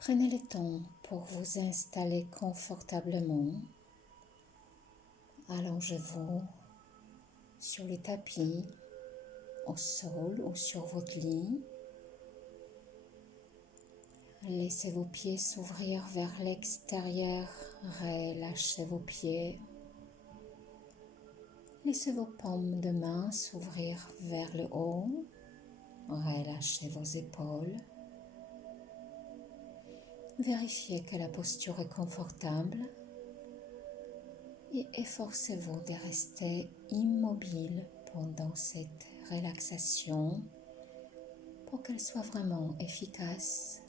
Prenez le temps pour vous installer confortablement. Allongez-vous sur le tapis, au sol ou sur votre lit. Laissez vos pieds s'ouvrir vers l'extérieur, relâchez vos pieds. Laissez vos paumes de main s'ouvrir vers le haut, relâchez vos épaules. Vérifiez que la posture est confortable et efforcez-vous de rester immobile pendant cette relaxation pour qu'elle soit vraiment efficace,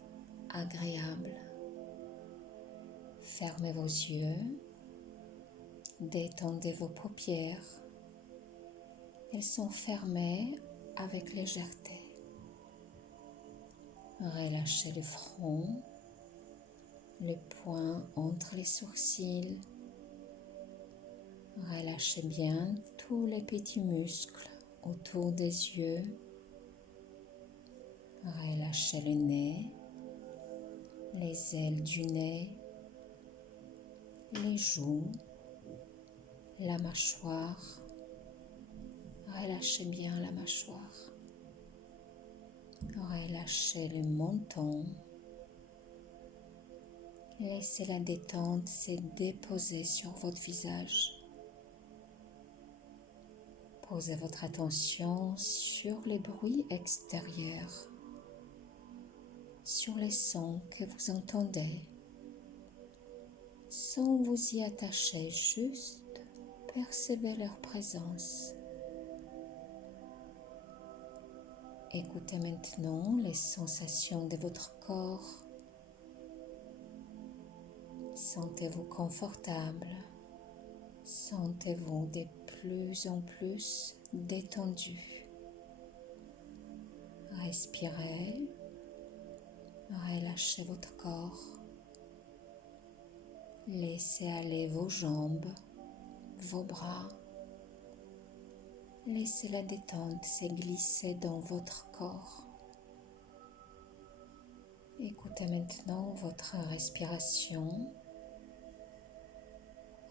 agréable. Fermez vos yeux, détendez vos paupières. Elles sont fermées avec légèreté. Relâchez le front, le poing entre les sourcils. Relâchez bien tous les petits muscles autour des yeux. Relâchez le nez, les ailes du nez, les joues, la mâchoire. Relâchez bien la mâchoire. Relâchez le menton. Laissez la détente se déposer sur votre visage. Posez votre attention sur les bruits extérieurs, sur les sons que vous entendez, sans vous y attacher, juste percevez leur présence. Écoutez maintenant les sensations de votre corps. Sentez-vous confortable. Sentez-vous de plus en plus détendu. Respirez. Relâchez votre corps. Laissez aller vos jambes, vos bras. Laissez la détente se glisser dans votre corps. Écoutez maintenant votre respiration.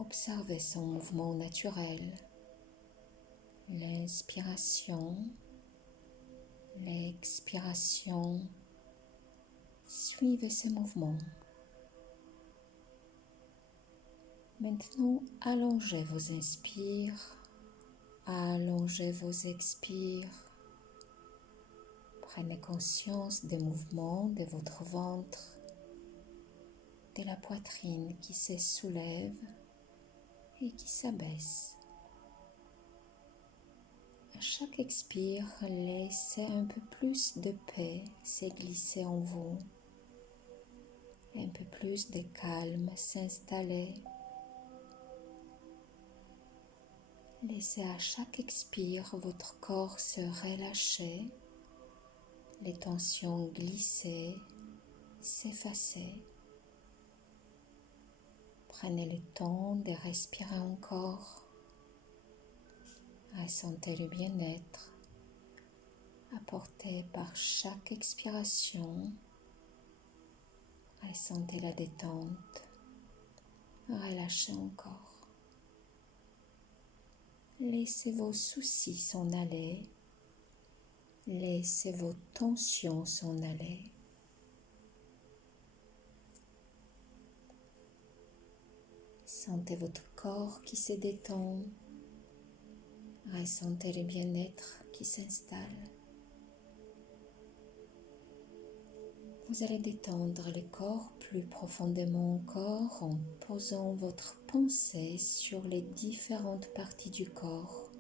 Observez son mouvement naturel. L'inspiration, l'expiration. Suivez ce mouvement. Maintenant, allongez vos inspires, allongez vos expires. Prenez conscience des mouvements de votre ventre, de la poitrine qui se soulève et qui s'abaisse. À chaque expire, laissez un peu plus de paix se glisser en vous, un peu plus de calme s'installer. Laissez à chaque expire votre corps se relâcher, les tensions glisser, s'effacer. Prenez le temps de respirer encore. Ressentez le bien-être apporté par chaque expiration. Ressentez la détente. Relâchez encore. Laissez vos soucis s'en aller. Laissez vos tensions s'en aller. Sentez votre corps qui se détend. Ressentez le bien-être qui s'installe. Vous allez détendre le corps plus profondément encore en posant votre pensée sur les différentes parties du corps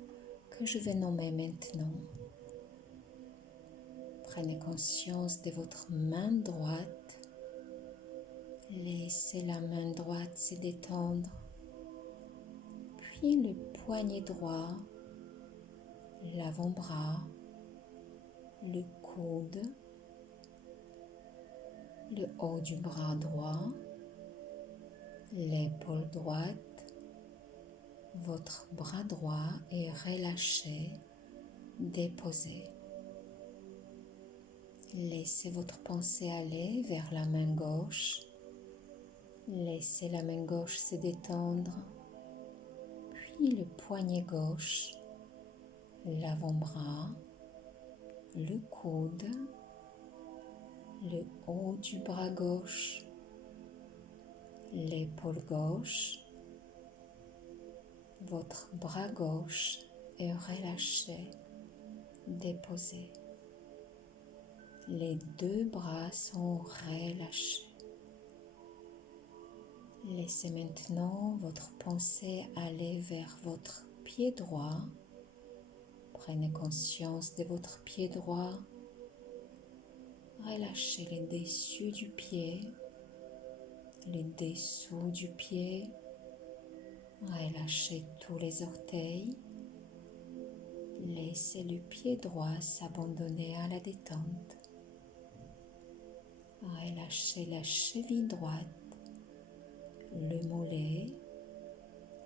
que je vais nommer maintenant. Prenez conscience de votre main droite. Laissez la main droite se détendre. Puis le poignet droit, l'avant-bras, le coude, le haut du bras droit, l'épaule droite, votre bras droit est relâché, déposé. Laissez votre pensée aller vers la main gauche. Laissez la main gauche se détendre, puis le poignet gauche, l'avant-bras, le coude, le haut du bras gauche, l'épaule gauche. Votre bras gauche est relâché, déposé. Les deux bras sont relâchés. Laissez maintenant votre pensée aller vers votre pied droit. Prenez conscience de votre pied droit. Relâchez les dessus du pied, les dessous du pied. Relâchez tous les orteils. Laissez le pied droit s'abandonner à la détente. Relâchez la cheville droite, le mollet,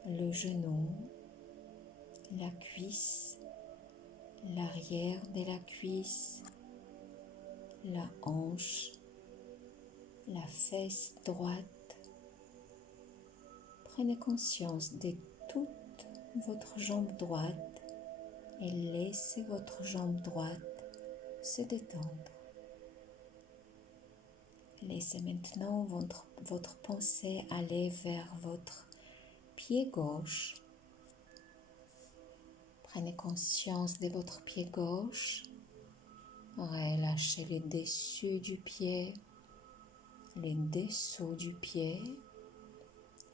le genou, la cuisse, l'arrière de la cuisse, la hanche, la fesse droite. Prenez conscience de toute votre jambe droite et laissez votre jambe droite se détendre. Laissez maintenant votre pensée aller vers votre pied gauche. Prenez conscience de votre pied gauche. Relâchez les dessus du pied, les dessous du pied.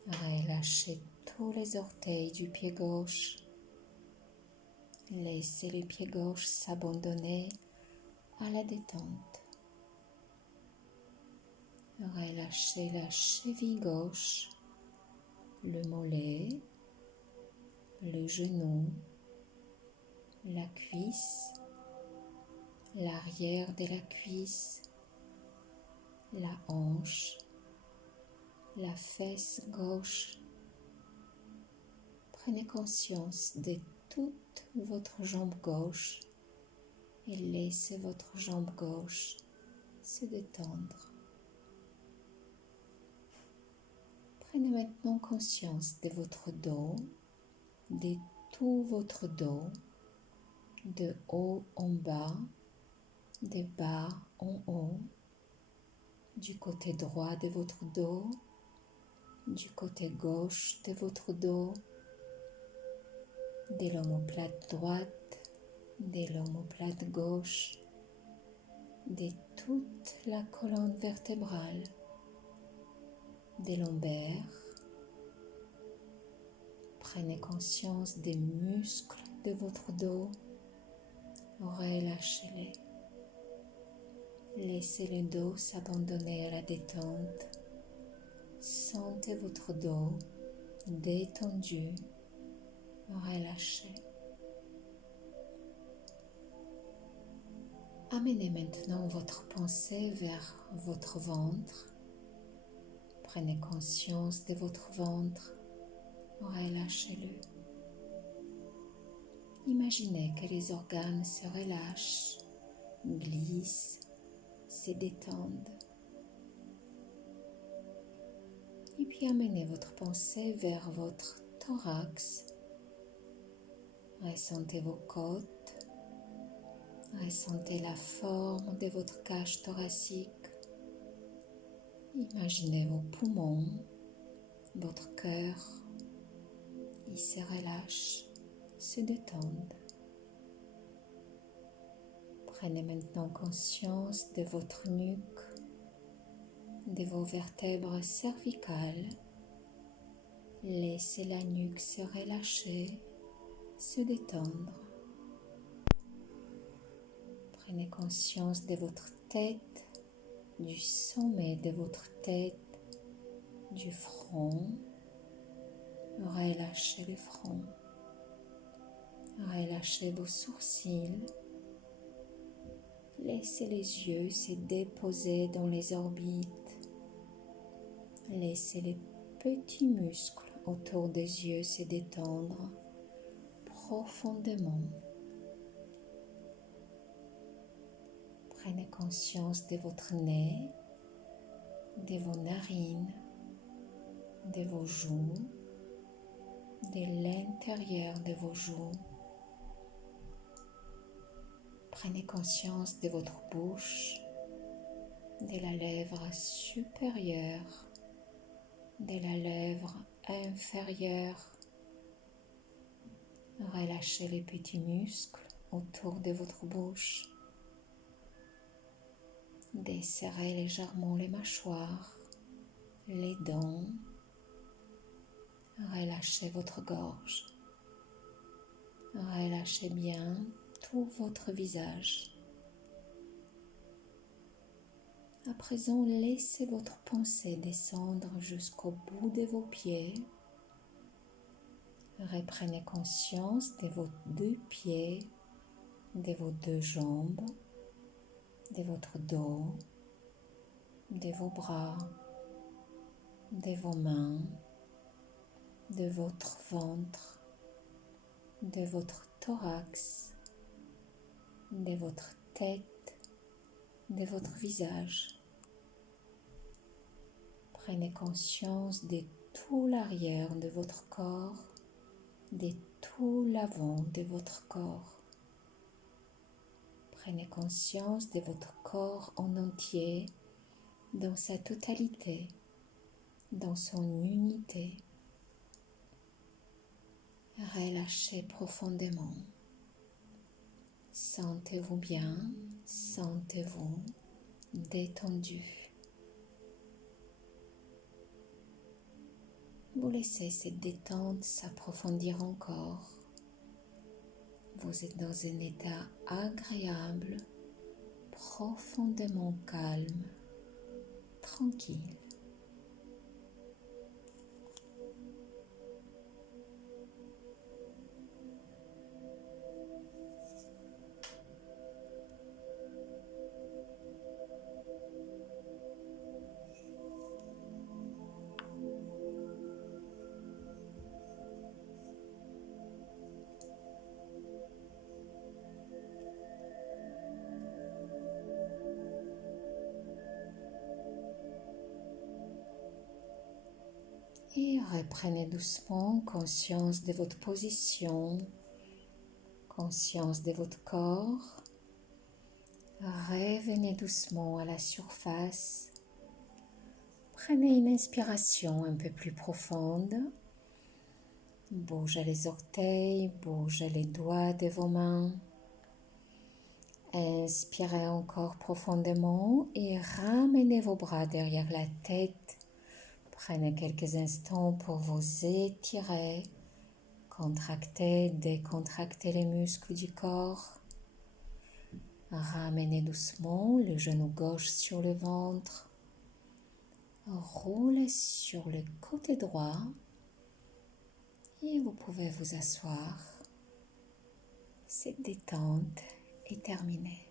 Relâchez tous les orteils du pied gauche. Laissez le pied gauche s'abandonner à la détente. Relâchez la cheville gauche, le mollet, le genou, la cuisse, l'arrière de la cuisse, la hanche, la fesse gauche. Prenez conscience de toute votre jambe gauche et laissez votre jambe gauche se détendre. Prenez maintenant conscience de votre dos, de tout votre dos, de haut en bas, de bas en haut, du côté droit de votre dos, du côté gauche de votre dos, de l'omoplate droite, de l'omoplate gauche, de toute la colonne vertébrale, des lombaires. Prenez conscience des muscles de votre dos. Relâchez-les. Laissez le dos s'abandonner à la détente. Sentez votre dos détendu, relâché. Amenez maintenant votre pensée vers votre ventre. Prenez conscience de votre ventre, relâchez-le. Imaginez que les organes se relâchent, glissent, se détendent. Et puis amenez votre pensée vers votre thorax. Ressentez vos côtes, ressentez la forme de votre cage thoracique. Imaginez vos poumons, votre cœur. Ils se relâchent, se détendent. Prenez maintenant conscience de votre nuque, de vos vertèbres cervicales. Laissez la nuque se relâcher, se détendre. Prenez conscience de votre tête, du sommet de votre tête, du front. Relâchez le front. Relâchez vos sourcils. Laissez les yeux se déposer dans les orbites. Laissez les petits muscles autour des yeux se détendre profondément. Prenez conscience de votre nez, de vos narines, de vos joues, de l'intérieur de vos joues. Prenez conscience de votre bouche, de la lèvre supérieure, de la lèvre inférieure. Relâchez les petits muscles autour de votre bouche. Desserrez légèrement les mâchoires, les dents. Relâchez votre gorge. Relâchez bien tout votre visage. À présent, laissez votre pensée descendre jusqu'au bout de vos pieds. Reprenez conscience de vos 2 pieds, de vos 2 jambes, de votre dos, de vos bras, de vos mains, de votre ventre, de votre thorax, de votre tête, de votre visage. Prenez conscience de tout l'arrière de votre corps, de tout l'avant de votre corps. Prenez conscience de votre corps en entier, dans sa totalité, dans son unité. Relâchez profondément. Sentez-vous bien, sentez-vous détendu. Vous laissez cette détente s'approfondir encore. Vous êtes dans un état agréable, profondément calme, tranquille. Et reprenez doucement conscience de votre position, conscience de votre corps. Revenez doucement à la surface. Prenez une inspiration un peu plus profonde. Bougez les orteils, bougez les doigts de vos mains. Inspirez encore profondément et ramenez vos bras derrière la tête. Prenez quelques instants pour vous étirer, contracter, décontracter les muscles du corps. Ramenez doucement le genou gauche sur le ventre. Roulez sur le côté droit et vous pouvez vous asseoir. Cette détente est terminée.